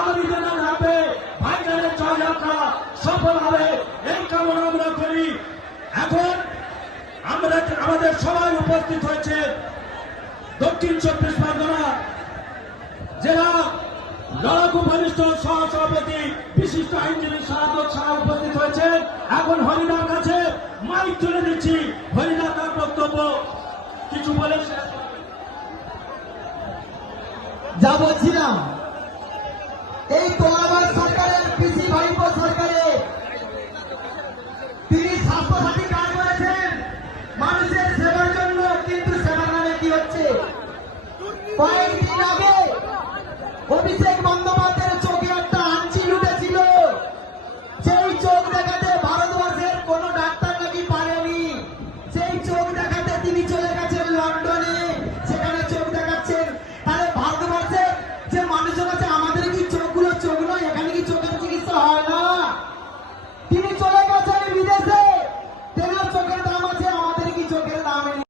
আগামী দিনের হবে ভাইজানের জয়যাত্রা সফল হবে এই কামনা আমরা করি। এখন আমরা আমাদের সবাই উপস্থিত হয়েছে দক্ষিণ 24 পরগনা জেলা লড়াকু বরিষ্ঠ সহসভাপতি বিশিষ্ট আইনজীবী শাহাদত শাহ উপস্থিত হয়েছে। এখন হরিদার কাছে মাইক তুলে দিচ্ছি, হরিদা তার বক্তব্য কিছু বলে যা বলছিলাম, এই তোলাবাদ সরকারের পিসি ভাইপো সরকারে তিনি স্বাস্থ্যসাথী কার্ড করেছেন মানুষের সেবার জন্য, কিন্তু সেবার নামে কি হচ্ছে? কয়েকদিন আগে অভিষেক বন্দ্যোপাধ্যায়